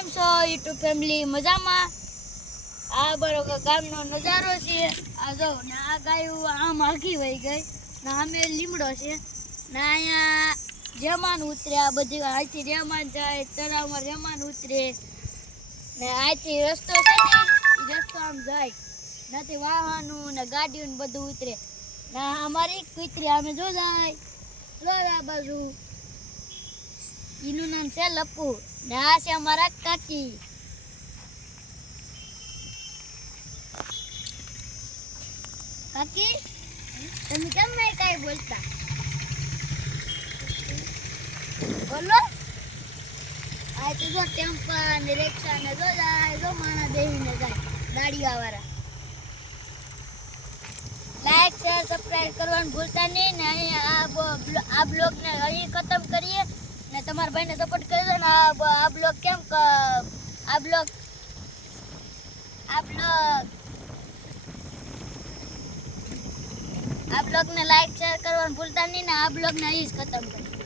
કેમ છો YouTube family? મજામાં? આ બરોબર ગામનો નજારો છે. આ જો ને આ ગાયું આમ આખી વહી ગઈ ને આમે લીમડો છે ને અહીંયા રેમાન ઉતરે. આ બધી અહીંથી રેમાન જાય, તળાવમાં રેમાન ઉતરે ને અહીંથી રસ્તો છે ને એ રસ્તો આમ જાય, નથી વાહનો ને ગાડીઓ ને બધું ઉતરે ને અમારી કુતરી અમે જો જાય લો આ બાજુ. એનું નામ છે લપુ ને આ છે અમારા કાકી. કાકી તમે કેમ નહીં કઈ બોલતા? બોલો. આ તો જો ટેમ્પા ને રિક્ષા ને જો જાય, જો માણા બેહીને જાય ગાડીયા વાળા. લાઈક શેર સબસ્ક્રાઇબ કરવાનું ભૂલતા નહીં ને અહીંયા આ બ્લોગ ને અહીં ખતમ કરીએ ને તમારા ભાઈને સપોર્ટ કરજો ને આ બ્લોગ કેમ આ બ્લોગ ને લાઈક શેર કરવાનું ભૂલતા નહીં ને આ બ્લોગ ને અહીં જ ખતમ કરીએ.